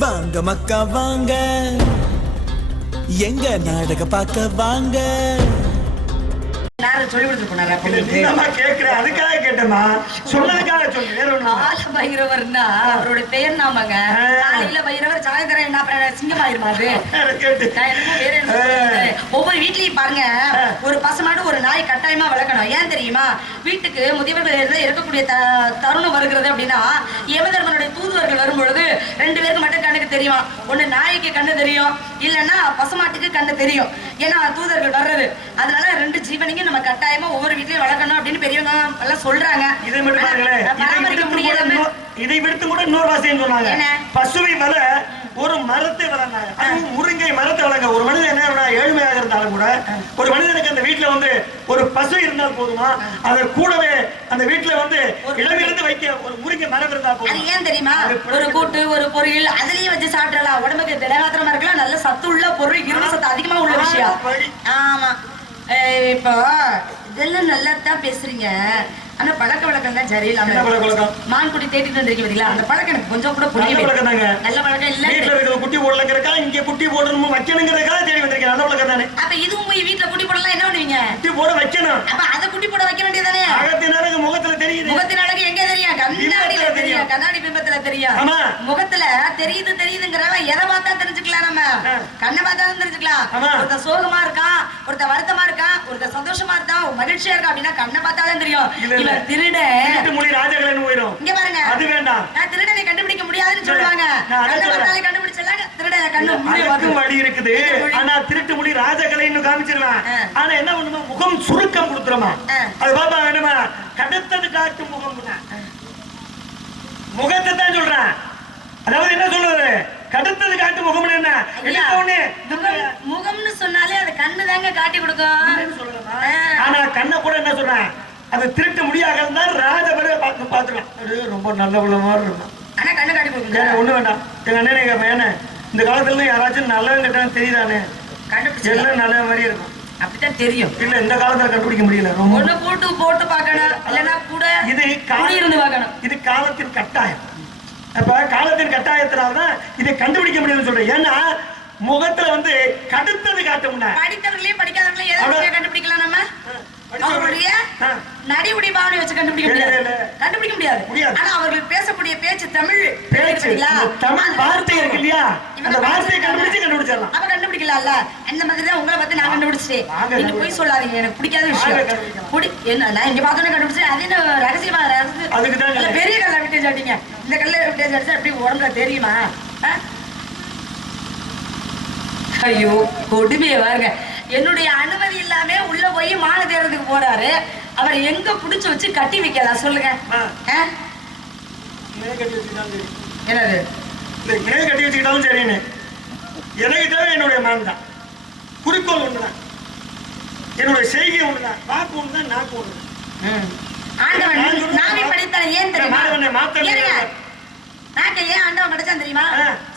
வாங்க மக்கா வாங்க. எங்க நாடக பார்க்க வாங்க. அதுக்காக கேட்டேம்மா. சொன்னதுக்காக சொல்லு வேற ஒண்ணு கால பைரவர்னா அவரோட பெயர் நாமங்க. காலையில சாயந்தரம் என்ன அப்புறம்? ஒவ்வொரு வீட்லயும் பாருங்க. ஒரு பசுமாடு ஒரு நாய் கட்டாயமா வளர்க்கணும். ஏன் தெரியுமா? வீட்டுக்கு முதியவர்கள் இருக்கக்கூடிய தருணம் வருகிறது அப்படின்னா யமதர்மனுடைய தூதுவர்கள் வரும் பொழுது ரெண்டு பேருக்கு மட்டும் கண்ணுக்கு தெரியும். ஒண்ணு நாய்க்கு கண்ணு தெரியும். இல்லைன்னா பசுமாட்டுக்கு கண்ணு தெரியும். ஏன்னா தூதர்கள் வர்றது. அதனால ரெண்டு ஜீவனையும் நம்ம கட்டாயமா ஒவ்வொரு வீட்லயும் வளர்க்கணும் அப்படின்னு பெரியவங்க எல்லாம் சொல்றாங்க. இதை மட்டும் பராமரிக்க இன்னொ- இதை விடுத்து கூட இன்னொரு வாசியம் சொன்னாங்க? பசுவை வள ஒரு மரத்தை வளர்ந்தாங்க. அதுவும் முருங்கை மரத்தை வளங்க ஒரு மனிதன் என்ன ஏழ்மையாக இருந்தாலும் கூட ஒரு மனிதனுக்கு அந்த வீட்டுல வந்து ஒரு பசு இருந்தால் போதுமா? அதை கூடவே அந்த வீட்டுல வந்து இளமிருந்து வைக்க ஒரு முருங்கை மரம் இருந்தா அது போதும் ஏன் தெரியுமா? ஒரு கூட்டு ஒரு பொரியல் அதுலயும் வச்சு சாப்பிடலாம். உடம்புக்கு திடகாத்திரமா இருக்கலாம். நல்ல சத்து உள்ள பொருள் இரும்பு சத்து அதிகமா உள்ள விஷயம். ஆமா, இப்போ இதெல்லாம் நல்லா தான் பேசுறீங்க. ஆனா பழக்க வழக்கம் தான் சரியில்லாம என்ன பழக்க வழக்கம்? மான் குடி தேடிட்டு வந்திருக்கீங்க பாத்தீங்களா? அந்த பழக்கம் எனக்கு கொஞ்சம் கூட புரியவே பழக்கம் தாங்க. நல்ல பழக்கம் இல்ல. வீட்டுல இருக்கிற குட்டி போடலங்கிறக்கா இங்க குட்டி போடணும் வைக்கணுங்கிறதுக்காக தேடி வந்திருக்கேன். நல்ல பழக்கம் தானே. அப்ப இதுவும் போய் வீட்டுல குட்டி போடலாம் என்ன பண்ணுவீங்க? குட்டி போட வைக்கணும். அப்ப அத குட்டி போட வைக்க வேண்டியதானே அகத்தினருக்கு முகத்துல தெரியுது. முகத்தின் அழகு எங்க தெரியும்? கண்ணாடியில தெரியும். கண்ணாடி பிம்பத்துல தெரியும். ஆமா. முகத்துல தெரியுது தெரியுதுங்கிறவன் எதை பார்த்தா தெரிஞ்சுக்கலாம் நம்ம. கண்ணை பார்த்தா தெரிஞ்சுக்கலாம். ஒருத்த சோகமா இருக்கான் ஒருத்த வருத்தமா இருக்கான் ஒருத்த சந்தோஷமா இருக்கான் ஒரு மகிழ்ச்சியா இருக்கான் அப்படின்னா கண்ணை பார்த்தாதான் தெரியும். இல்ல, திருட. திருட்டு மொழி போயிடும் இங்க பாருங்க. அது வேண்டாம். நான் திருடனை கண்டுபிடிக்க முடியாதுன்னு சொல்லுவாங்க. நான் கண்டுபிடிச்சிடலாங்க திருடனை வந்து. வழி இருக்குது. ஆனா திருட்டு மொழி ராஜகலைன்னு காமிச்சிடலாம். ஆ. ஆனா என்ன பண்ணுமா? முகம் சுருக்கம் கொடுத்துருமா. அது பாப்பா வேணுமா? கடத்தது காட்டும் முகம். முகத்தை தான் சொல்றேன். அதாவது என்ன சொல்றது? கடத்தது காட்டும் முகம் என்ன முகம்னு சொன்னாலே அது கண்ணு தாங்க காட்டி கொடுக்கும். ஆனா கண்ணை கூட என்ன சொல்றேன்? அது திருட்டு முடியாக இருந்தா ராஜபரே பார்த்து பார்த்துக்கலாம் ரொம்ப நல்ல உள்ள மாதிரி இருக்கும். காட்டி ஒண்ணு வேண்டாம். எங்க அண்ணனே எங்க பையனே இந்த காலத்துல யாராச்சும் நல்லவன் கெட்டவன் தெரியுதானே? எல்லாம் நல்ல மாதிரி இருக்கும். அப்படித்தான் தெரியும். இல்ல இந்த காலத்துல கண்டுபிடிக்க முடியல. ரொம்ப கூட்டு போட்டு பார்க்கணும். கூட இது பார்க்கணும். இது காலத்தின் கட்டாயம். அப்ப காலத்தின் கட்டாயத்தினால்தான் இதை கண்டுபிடிக்க முடியும்னு சொல்றேன். ஏன்னா முகத்துல வந்து கடுத்தது படிக்காதவர்களையும் எதை அவ்வளவு- வச்சு கண்டுபிடிக்கலாம் நம்ம? அவர்களுடைய ஆ. நடிவுடி பாவனை வச்சு கண்டுபிடிக்க முடியாது. கண்டுபிடிக்க முடியாது. ஆனா அவர்கள் பேசக்கூடிய பேச்சு தமிழ் தமிழ் வார்த்தை இருக்கு இல்லையா? அந்த வார்த்தையை. கண்டுபிடிச்சு கண்டுபிடிச்சிடலாம். அப்ப கண்டுபிடிக்கலாம்ல? அந்த மாதிரி தான் உங்களை பார்த்து நான் கண்டுபிடிச்சிட்டேன். நீங்க போய் சொல்லாதீங்க. எனக்கு பிடிக்காத விஷயம். புடி என்ன நான் இங்க பார்த்தோன்னே கண்டுபிடிச்சேன். அது என்ன ரகசியமா? ரகசியம். பெரிய கல்ல விட்டு சாட்டிங்க இந்த கல்ல விட்டு சாட்டிச்சா எப்படி உடம்புல தெரியுமா? ஐயோ கொடுமையை பாருங்க. என்னுடைய அனுமதி இல்லாம உள்ள போய் மான தேர்றதுக்கு போறாரு. அவரை எங்க புடிச்சு வச்சு கட்டி வைக்கலாம் சொல்லுங்க. என்னது? இணைய கட்டி வச்சுக்கிட்டாலும் சரின்னு. எனக்கு தேவை என்னுடைய மனம் தான். குறிக்கோள் ஒண்ணுதான் என்னுடைய செய்கை ஒண்ணுதான் வாக்கு ஒண்ணுதான் நாக்கு ஒண்ணுதான். ஆண்டவன். நாவி படித்தான் ஏன் தெரியுமா? மாத்தம் நாட்டை ஏன் ஆண்டவன் படிச்சான் தெரியுமா.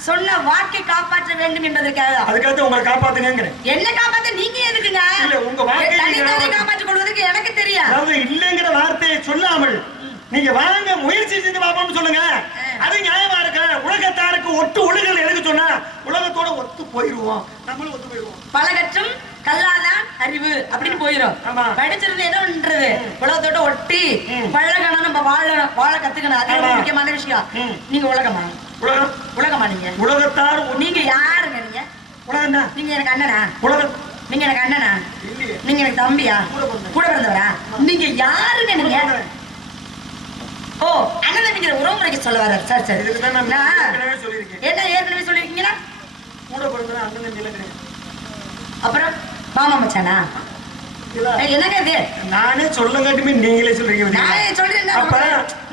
சொன்ன வாக்கை காப்பாற்ற வேண்டும் என்பதற்காக. அதுக்காக உங்களை காப்பாத்துங்கிறேன் என்ன காப்பாத்த நீங்க எதுக்குங்க? இல்ல, உங்க வாக்கை நீங்க காப்பாற்றிக் கொள்வதற்கு எனக்கு தெரியும் அதாவது இல்லைங்கிற வார்த்தையை சொல்லாமல் நீங்க வாங்க முயற்சி செஞ்சு பார்ப்போம்னு சொல்லுங்க. அது நியாயமா? உலகத்தாருக்கு ஒட்டு ஒழுகல் எனக்கு சொன்னா உலகத்தோட ஒத்து போயிருவோம். நம்மளும் ஒத்து போயிருவோம். பலகற்றும் கல்லாதான் அறிவு அப்படின்னு போயிரும். படிச்சிருந்து என்ன பண்றது உலகத்தோட ஒட்டி. பழகணும் நம்ம வாழணும் வாழ கத்துக்கணும். அது. முக்கியமான விஷயம். நீங்க உலகமா? உலகம். உலகமா நீங்க? உலகத்தார் நீங்க யாருங்க நீங்க? உலகம் தான் நீங்க எனக்கு அண்ணனா? உலகம். நீங்க எனக்கு அண்ணனா? நீங்க எனக்கு தம்பியா? கூட பிறந்தவரா. நீங்க யாருங்க நீங்க? ஓ அண்ணன் தம்பிங்கிற உறவு முறைக்கு சொல்ல வர்றாரு. சரி சரி. இதுக்கு தான் நான் நான் ஏற்கனவே சொல்லியிருக்கேன். என்ன ஏற்கனவே சொல்லிருக்கீங்களா கூட பிறந்தவன் அண்ணன் அப்புறம் மாமா மச்சானா? என்னங்க இது? நானே சொல்லுங்காட்டுமே நீங்களே சொல்றீங்க நான்? சொல்றேன் அப்ப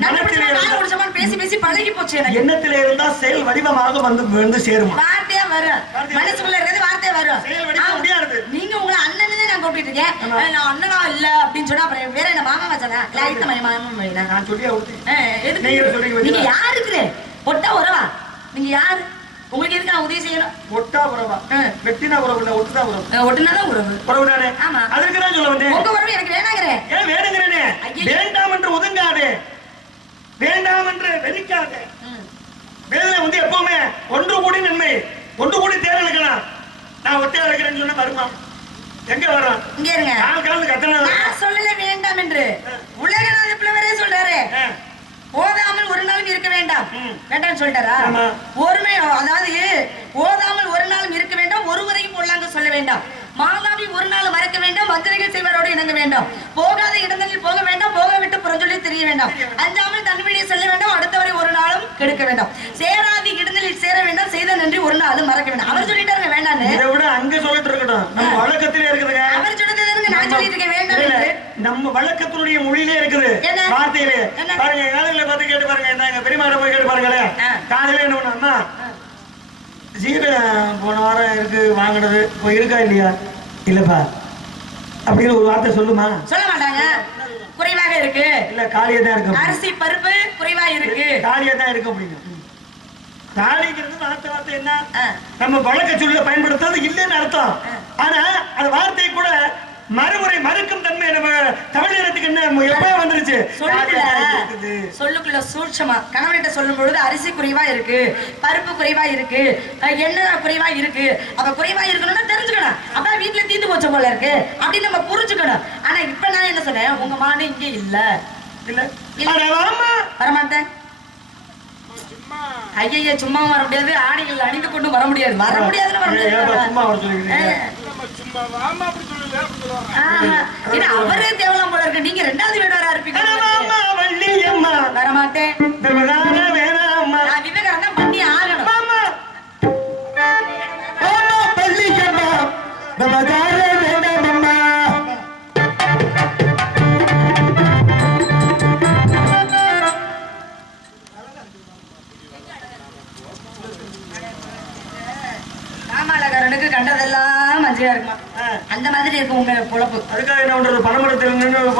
நான் பேசி பேசி பழகி போச்சு எனக்கு. எண்ணத்திலே இருந்தா செயல் வடிவமாக வந்து வந்து சேருமா? வார்த்தையா வரும். மனசுக்குள்ள இருக்கிறது வார்த்தையா வரும். செயல் வடிவம் ஆ, முடியாது. தான் கூப்பிட்டு இருக்கேன். நான் அண்ணனா இல்ல அப்படின்னு சொன்னா அப்புறம் வேற என்ன? மாமா மணி மாமா மணினா நான் சொல்லியா எதுக்கு? நீங்க? யாருக்கு ஒட்டா உறவா? நீங்க யாரு? உங்களுக்கு எதுக்கு நான் உதவி செய்யணும்? ஒட்டா உறவா. வெட்டினா உறவு இல்ல ஒட்டுதான் உறவு? அஹ் ஒட்டுனாதான் உறவு. உறவு தானே? ஆமா. அதுக்கு தான் சொல்ல வந்தேன். உங்க உறவு எனக்கு வேணாங்கிறேன் ஏன் வேணுங்கிறேனே. வேண்டாம் என்று ஒதுங்காதே. வேண்டாம் என்று வெறிக்காதே. வேதனை வந்து எப்பவுமே ஒன்று கோடி நன்மை ஒன்று கூடி தேர் இழுக்கலாம் நான் ஒத்தையா வைக்கிறேன்னு சொன்னா வருமா? எங்க இங்க இருங்க. கத்தனா நான் சொல்லல வேண்டாம் என்று. உலகநாத புலவரே சொல்றாரு. ஓதாமல் ஒரு நாளும் இருக்க வேண்டாம். வேண்டாம்னு சொல்லிட்டாரா. ஒருமை அதாவது ஓதாமல் ஒரு நாளும் இருக்க வேண்டாம். ஒருவரையும் பொல்லாங்க சொல்ல வேண்டாம். மாதாவி ஒரு நாள் மறக்க வேண்டாம் மந்திரிகள் செய்வரோடு இணங்க வேண்டாம். போகாத இடங்களில் போக வேண்டாம் போக விட்டு புறஞ்சொல்லி தெரிய வேண்டாம். அஞ்சாமல் தன் வழியை செல்ல வேண்டாம் அடுத்தவரை ஒரு நாளும் கெடுக்க வேண்டாம். சேராதி இடங்களில் சேர வேண்டாம் செய்த நன்றி ஒரு நாளும் மறக்க வேண்டாம். அவர் சொல்லிட்டாருங்க வேண்டான்னு. இதை விட அங்க சொல்லிட்டு இருக்கட்டும். நம்ம வழக்கத்திலே இருக்குதுங்க. அவர் சொன்னது நான் சொல்லிட்டு இருக்கேன் வேண்டாம். நம்ம வழக்கத்தினுடைய மொழியிலே இருக்குது என்ன? வார்த்தையிலே? பாருங்க காலையில பார்த்து கேட்டு பாருங்க. என்ன எங்க பெரியமாட போய் கேட்டு பாருங்களேன். காலையில என்ன பண்ண ஜீரகம் போன வாரம் இருக்கு வாங்கினது? இப்போ இருக்கா இல்லையா? இல்லப்பா. அப்படின்னு ஒரு வார்த்தை சொல்லுமா? சொல்ல மாட்டாங்க. குறைவாக இருக்கு. இல்ல காலியா தான் இருக்கு அரிசி பருப்பு குறைவா இருக்கு. காலியா தான் இருக்கு அப்படின்னு காலிங்கிறது வார்த்தை வார்த்தை என்ன. நம்ம வழக்க சொல்ல பயன்படுத்துறது இல்லைன்னு அர்த்தம். ஆனா அந்த வார்த்தை கூட மறுமுறை மறுக்கும் தன்மை நம்ம தமிழகத்துக்கு என்ன? எப்ப வந்துருச்சு. சொல்லுக்குள்ள சூட்சமா கணவன்கிட்ட சொல்லும் பொழுது அரிசி குறைவா இருக்கு பருப்பு குறைவா இருக்கு எண்ணெய் குறைவா இருக்கு அப்ப குறைவா இருக்கணும்னா தெரிஞ்சுக்கணும். அப்ப வீட்டுல தீந்து போச்ச போல இருக்கு அப்படின்னு நம்ம புரிஞ்சுக்கணும். ஆனா இப்ப நான் என்ன சொன்னேன்? உங்க மாடு இங்க இல்ல. வரமாட்டேன். ஐயய்ய சும்மா வர முடியாது. ஆடைகள் அணிந்து கொண்டு வர முடியாது. வர முடியாதுன்னு வர முடியாது. இது அவரே தேவலாம் போல இருக்கு நீங்க ரெண்டாவது வீடாரா இருப்பீங்க வள்ளியம்மா. வரமாட்டேன் வேணாம்மா. நான் விவேகானந்தம் பண்ணி ஆகணும் வாம்மா.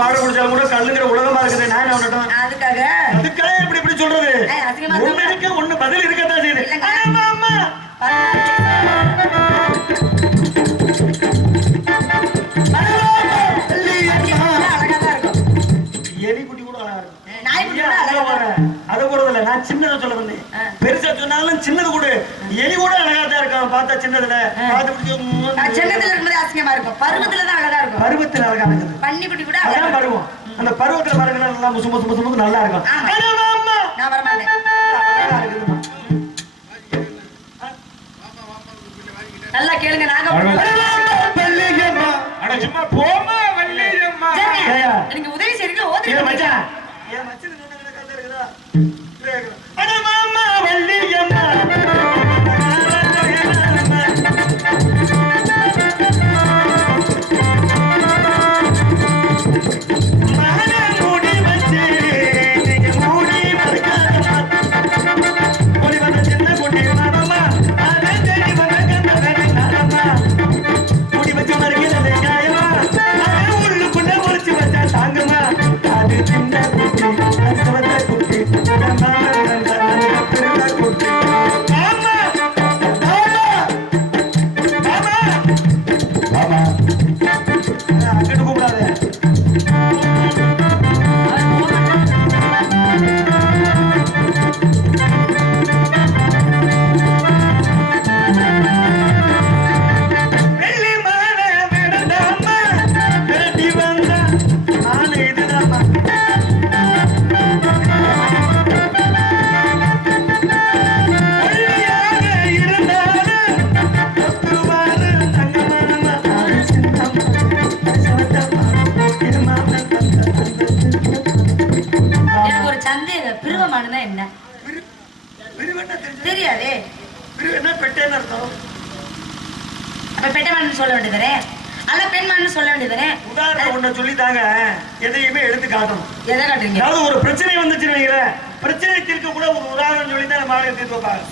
பணமரத்தில் குடிச்சாலும் கூட கல்லுங்கிற உலகமா இருக்குது. நான் என்ன அதுக்காக பார்த்தா சின்னதுல. பார்த்து சின்னத்துல இருக்கும்போது அசிங்கமா இருக்கும். பருவத்துல தான் அழகா இருக்கும். பருவத்தில் அழகா இருக்குது பன்னிக்குட்டி கூட அதான் பருவம். அந்த பருவத்துல பாருங்க நல்லா முசு முசு முசு முசு நல்லா இருக்கும். பிரச்சனை தீர்க்க கூட ஒரு உதாரணம் சொல்லி தான்.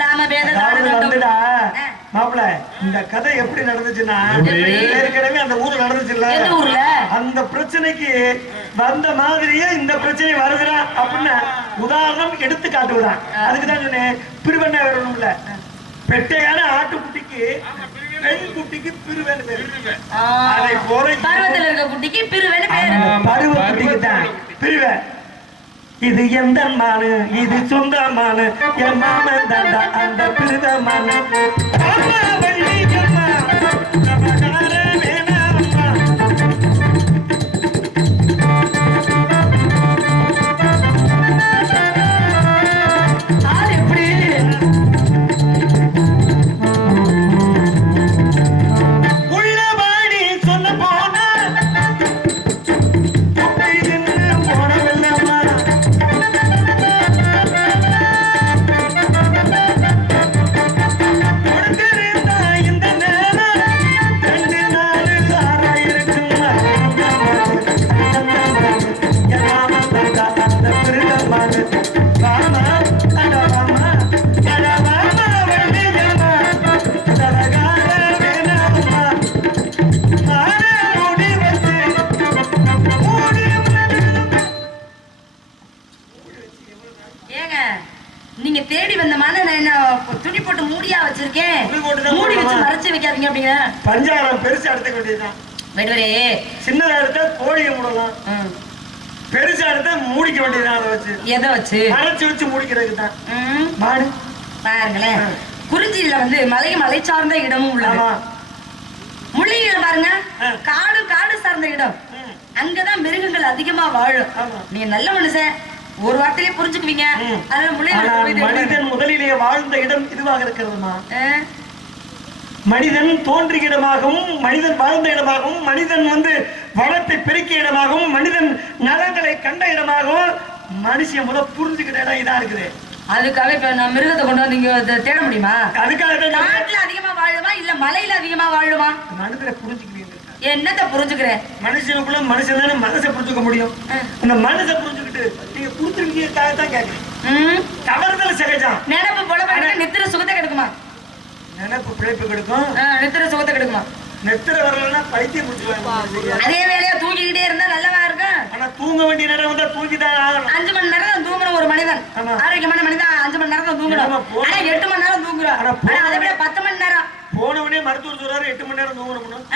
மாப்பிள இந்த கதை எப்படி நடந்துச்சுன்னா? ஏற்கனவே அந்த ஊர்ல நடந்துச்சுல்ல? அந்த பிரச்சனைக்கு வந்த மாதிரியே இந்த பிரச்சனை வருதுடா அப்படின்னு உதாரணம் எடுத்து காட்டுவதான் அதுக்கு தான் சொன்னேன் பிரிவெண்ண வரணும்ல பெட்டையான ஆட்டுக்குட்டிக்கு பெண் குட்டிக்கு பிரிவென்னு பேரு ஆ. அதை போல பருவத்துல இருக்க குட்டிக்கு பிரிவேன்னு பேரு பருவ குட்டிக்கு தான். பிரிவ இது எந்த மானு இது சொந்தமான என் மாமன் தாண்டா அந்த பிரிதமான மூடிக்க வேண்டியதுதான் அதை வச்சு? எதை வச்சு? மறைச்சு வச்சு முடிக்கிறதுக்கு தான் ம், மாடு. பாருங்களேன். குறிஞ்சியில வந்து மலை மலை சார்ந்த இடமும் உள்ளது. முள்ளியில பாருங்க. காடு காடு சார்ந்த இடம். அங்கதான் மிருகங்கள் அதிகமா வாழும். நீங்க நல்ல மனுஷன். ஒரு வார்த்தையிலே புரிஞ்சுக்குவீங்க. அதனால முள்ளியில. மனிதன் முதலிலே வாழ்ந்த இடம் இதுவாக இருக்கிறதுமா? மனிதன் தோன்றிய இடமாகவும் மனிதன் வாழ்ந்த இடமாகவும் மனிதன் வந்து வளத்தை பெருக்கிய இடமாகவும் மனிதன் நலங்களை கண்ட இடமாகவும் மனுஷன் முத புரிஞ்சுக்கிட்ட இடம் இதா இருக்குது. அதுக்காக இப்ப நான் மிருகத்தை கொண்டு வந்து இங்க தேட முடியுமா? அதுக்காக. காட்டுல அதிகமா வாழுமா இல்ல மலையில அதிகமா வாழுமா? மனிதனை புரிஞ்சுக்கிறீங்க என்னத்த புரிஞ்சுக்கிறேன் மனுஷனுக்குள்ள மனுஷன் தானே மனசை புரிஞ்சுக்க முடியும். அந்த மனசை புரிஞ்சுக்கிட்டு நீங்க கொடுத்துருக்கீங்கக்காக தான் கேட்கிறேன் தவறுதல் சகஜம் நினைப்பு போல நித்திர சுகத்தை கெடுக்குமா? நினைப்பு பிழைப்பு கிடைக்கும். நித்திர சுகத்தை கெடுக்குமா? நெத்திர வரலன்னா பைத்தியம் முடிச்சுக்கலாம் அதே வேலையா தூங்கிக்கிட்டே இருந்தா நல்லவா இருக்கும் ஆனா தூங்க வேண்டிய நேரம் வந்தா தூங்கிதான் ஆகணும். அஞ்சு மணி நேரம் தான் தூங்குற ஒரு மனிதன். ஆரோக்கியமான மனிதன் அஞ்சு மணி நேரம் தான் தூங்கணும் ஆனா எட்டு மணி நேரம் தூங்குறோம் அதை விட பத்து மணி நேரம். போனவனே மருத்துவர் சொல்றாரு எட்டு மணி நேரம் தூங்கணும்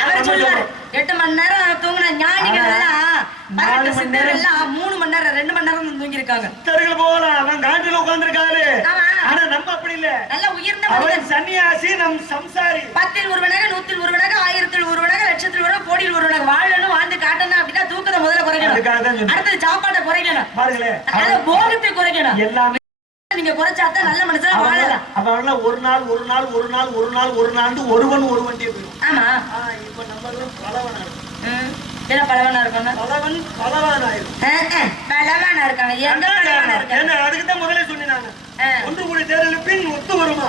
அவர் சொல்லுவாரு. எட்டு மணி நேரம் தூங்குன ஞானிகள் எல்லாம் மணி நேரம். எல்லாம் மூணு மணி நேரம் ரெண்டு மணி நேரம் தூங்கி இருக்காங்க சித்தர்கள் போகலாம் அவன் காண்டில உட்கார்ந்துருக்காரு. ஆனா நம்ம அப்படி இல்ல. நல்ல உயர்ந்த அவன் சன்னியாசி நம் சம்சாரி. பத்தில் ஒருவனாக நூத்தில் ஒருவனாக ஆயிரத்தில் ஒருவனாக லட்சத்தில் ஒருவனாக கோடியில் ஒருவனாக வாழணும் வாழ்ந்து காட்டணும் அப்படின்னா தூக்கத்தை முதல்ல குறைக்கணும். அடுத்தது சாப்பாட்டை குறைக்கணும். பாருங்களேன் போகத்தை குறைக்கணும். எல்லாமே நீங்க குறைச்சாதான் நல்ல மனுஷன் வாழலாம். அவன் ஒரு நாள் ஒரு நாள் ஒரு நாள் ஒரு நாள் ஒரு நாள் ஒருவன் ஒரு வண்டியை போயிடும். ஆமா. இப்ப நம்ம பலவனா இருக்கும். என்ன பலவானா இருக்கணும் பலவன் பலவான் ஆயிரும் பலவானா இருக்காங்க. எங்க பலவானா இருக்காங்க? அதுக்கு தான் முதல்ல சொன்னாங்க. ஒன்று கூடிய தேர்தல் பின் ஒத்து வருமா.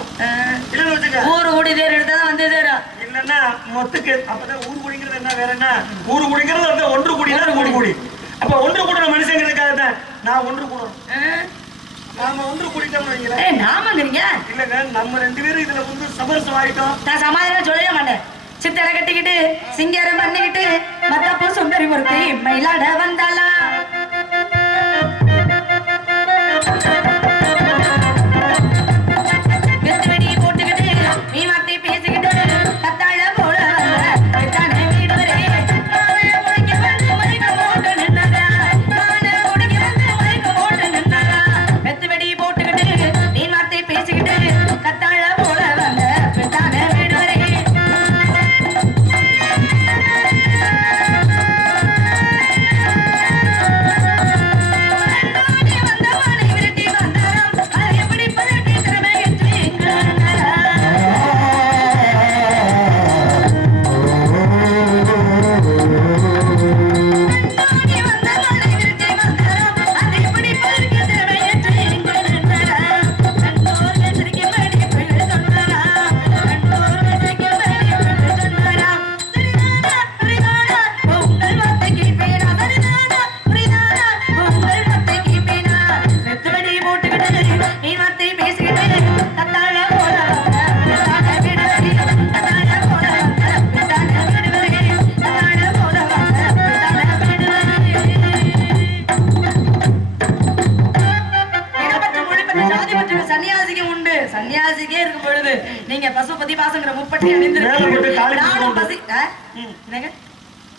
இல்லன்னு வச்சுக்க. ஊரு தேர் எடுத்தாதான் வந்து தேரும் இல்லன்னா மொத்துக்கு அப்பதான் ஊர் குடிங்கிறது என்ன வேற என்ன? ஊர் குடிங்கிறது அந்த ஒன்று கூடி தான் கூடி. அப்ப ஒன்று கூடுற மனுஷங்கிறதுக்காக தான் நான் ஒன்று கூடணும். நாம ஒன்று கூடிட்டோம்னு ஏய் நாமங்கிறீங்க? இல்லங்க நம்ம ரெண்டு பேரும் இதுல வந்து சமரசம் ஆயிட்டோம். நான் சமாதானம் சொல்லவே மாட்டேன். சித்தரை கட்டிக்கிட்டு சிங்காரம் பண்ணிக்கிட்டு மத்தப்போ சுந்தரி மூர்த்தி மயிலாட வந்தாளா?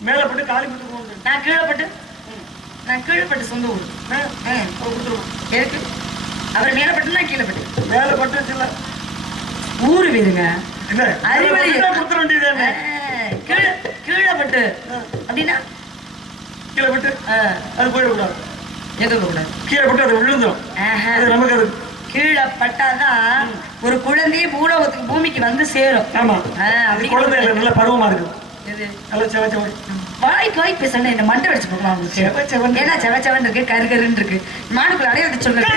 மேலப்பட்டி பட்டு நான் கீழப்பட்டு கீழப்பட்டு சொந்த ஊர். இருக்கு அவர் மேலப்பட்டு நான் கீழப்பட்டு. மேலப்பட்டு ஊரு வீடுங்க. அறிவழி கொடுத்துட வேண்டியது கீழே கீழப்பட்டு. அப்படின்னா கீழப்பட்டு? அது போயிடக்கூடாது. எதுவும் கீழப்பட்டு அது விழுந்துடும் நமக்கு அது கீழே பட்டாதான் ஒரு குழந்தையே பூலோகத்துக்கு பூமிக்கு வந்து சேரும். ஆமா. அப்படி குழந்தை. நல்ல பருவமா இருக்கு வாய் வாய் பேசணும் இந்த மண்டை அடிச்சு போகலாம் ஏன்னா செவ செவன் இருக்கு கரு கருன்னு இருக்கு. மாடுக்குள்ள அடைய சொல்லுங்க.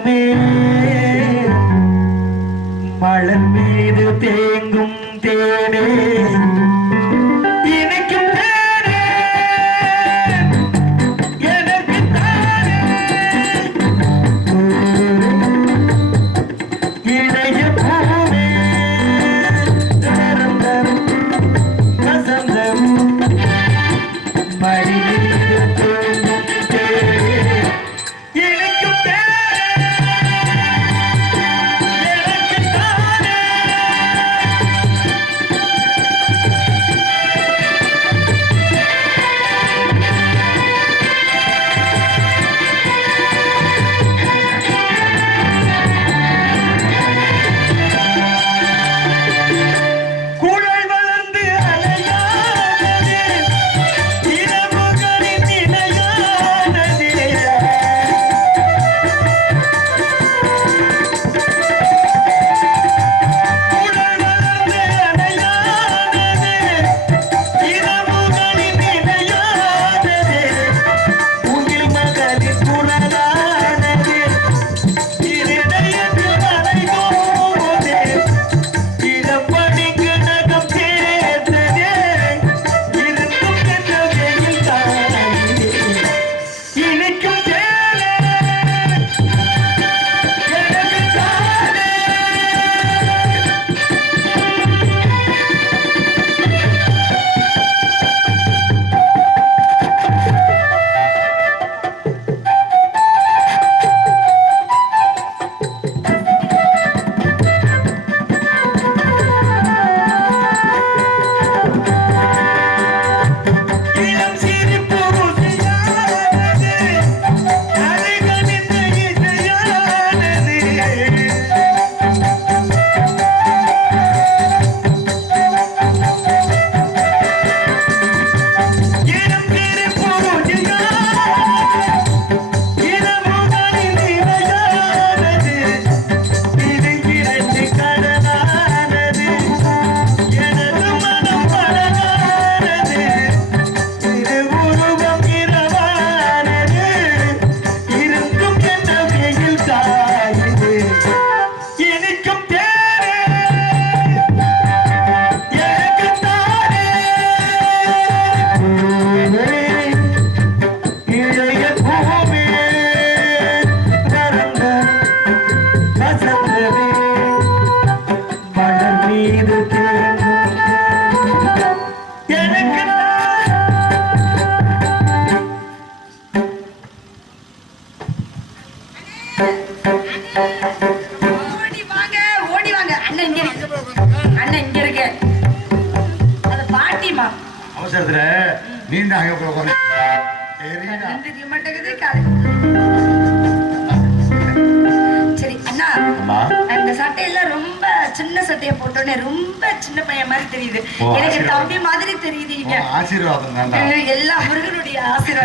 be.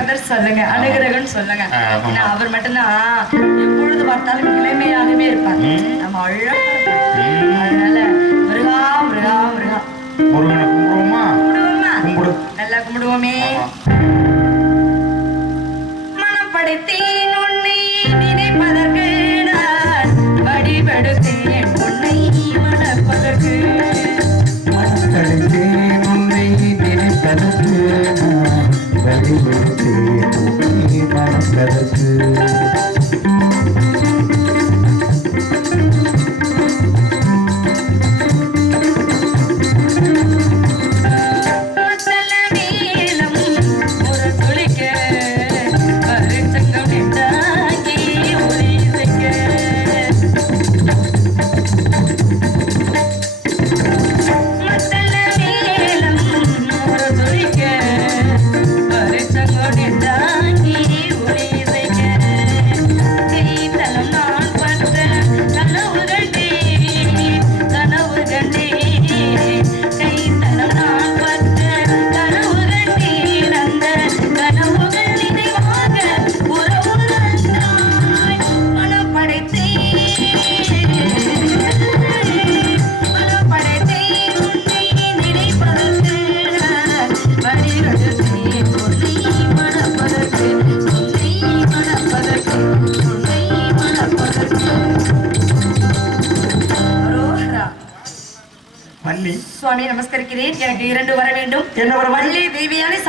ஆசீர்வாதம் சொல்லுங்க அனுகிரகம் சொல்லுங்க. ஏன்னா அவர் மட்டும்தான் எப்பொழுது பார்த்தாலும் இளமையாகவே இருப்பார். நம்ம அழகா. அதனால முருகா முருகா முருகா. முருகனை கும்பிடுவோமா? கும்பிடுவோமா? கும்பிடு. நல்லா கும்பிடுவோமே. ஆமா. மனப்படுத்தேன்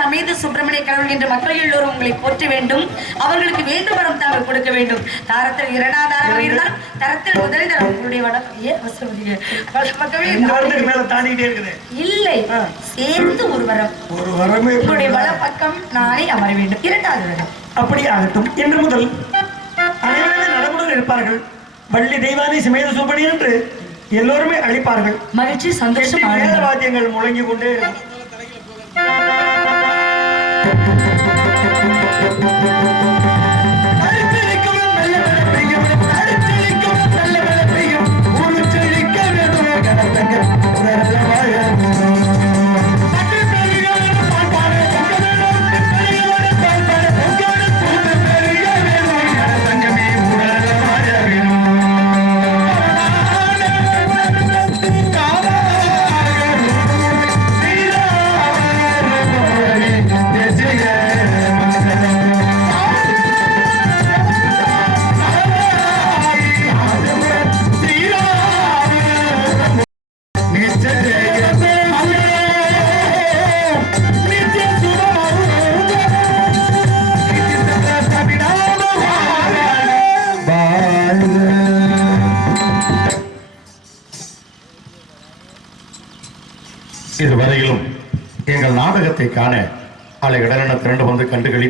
சமேத சுப்பிரமணிய கடவுள் என்ற மற்ற எல்லோரும் உங்களை போற்ற வேண்டும். அவர்களுக்கு வேண்டும் வரம் தாங்கள் கொடுக்க வேண்டும். தாரத்தில் இரண்டாம் தாரமாக இருந்தால் தரத்தில் முதல் தரம் உங்களுடைய வடம் இல்லை. சேர்ந்து ஒரு வரம். ஒரு வரமே உங்களுடைய வலப்பக்கம் நானே அமர வேண்டும். இரண்டாவது வரம். அப்படி ஆகட்டும். இன்று முதல் அனைவருமே நடமுடன் இருப்பார்கள். வள்ளி தெய்வானை சிமேத சூப்பணி என்று எல்லோருமே அழிப்பார்கள். மகிழ்ச்சி சந்தோஷம். வாத்தியங்கள் முழங்கி கொண்டே இருக்கும் Thank you.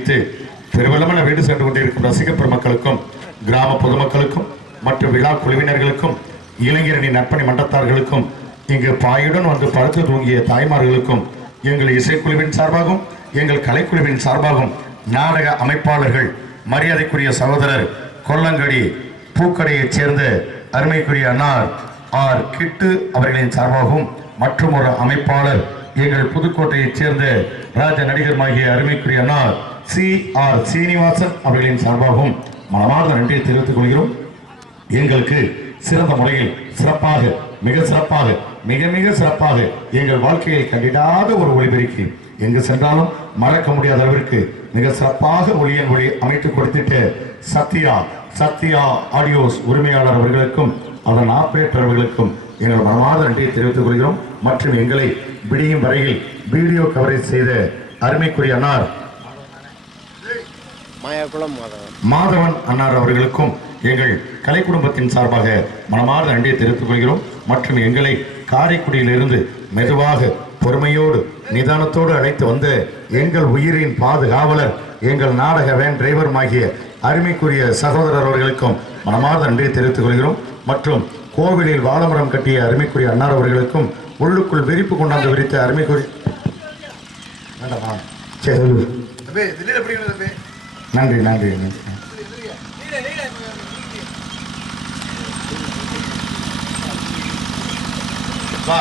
வைத்து கழித்து வீடு சென்று கொண்டிருக்கும் ரசிக பெருமக்களுக்கும் கிராம பொதுமக்களுக்கும் மற்றும் விழா குழுவினர்களுக்கும் இளைஞரணி நற்பணி மன்றத்தார்களுக்கும் இங்கு பாயுடன் வந்து படுத்து தூங்கிய தாய்மார்களுக்கும் எங்கள் இசைக்குழுவின் சார்பாகவும் எங்கள் கலைக்குழுவின் சார்பாகவும் நாடக அமைப்பாளர்கள் மரியாதைக்குரிய சகோதரர் கொல்லங்கடி பூக்கடையைச் சேர்ந்த அருமைக்குரிய அன்னார் ஆர். கிட்டு அவர்களின் சார்பாகவும் மற்றும் ஒரு அமைப்பாளர் எங்கள் புதுக்கோட்டையைச் சேர்ந்த ராஜ நடிகருமாகிய அருமைக்குரிய அன்னார் சி ஆர் சீனிவாசன் அவர்களின் சார்பாகவும் மனமார்ந்த நன்றியை தெரிவித்துக் கொள்கிறோம். எங்களுக்கு சிறந்த முறையில் சிறப்பாக மிக சிறப்பாக மிக மிக சிறப்பாக எங்கள் வாழ்க்கையில் கண்டிடாத ஒரு ஒளிபெருக்கி எங்கு சென்றாலும் மறக்க முடியாத அளவிற்கு மிக சிறப்பாக ஒளியின் ஒளி அமைத்து கொடுத்துட்டு சத்யா சத்யா ஆடியோஸ் உரிமையாளர் அவர்களுக்கும் அதன் ஆபரேட்டர் அவர்களுக்கும் எங்கள் மனமார்ந்த நன்றியை தெரிவித்துக் கொள்கிறோம். மற்றும் எங்களை விடியும் வரையில் வீடியோ கவரேஜ் செய்த அருமைக்குரிய அன்னார் மாதவன். அன்னார் அவர்களுக்கும் எங்கள் கலை குடும்பத்தின் சார்பாக மனமார்ந்த நன்றியை தெரிவித்துக் கொள்கிறோம். மற்றும் எங்களை காரைக்குடியிலிருந்து மெதுவாக பொறுமையோடு நிதானத்தோடு அழைத்து வந்த எங்கள் உயிரின் பாதுகாவலர் எங்கள் நாடக வேன் டிரைவருமாகிய அருமைக்குரிய சகோதரர் அவர்களுக்கும் மனமார்ந்த நன்றியை தெரிவித்துக் கொள்கிறோம். மற்றும் கோவிலில் வாழமரம் கட்டிய அருமைக்குரிய அன்னார் அவர்களுக்கும் உள்ளுக்குள் விரிப்பு கொண்டாந்து விரித்த அருமைக்குரிய வேண்டாமா? சரி. நன்றி நன்றி நன்றி. வா,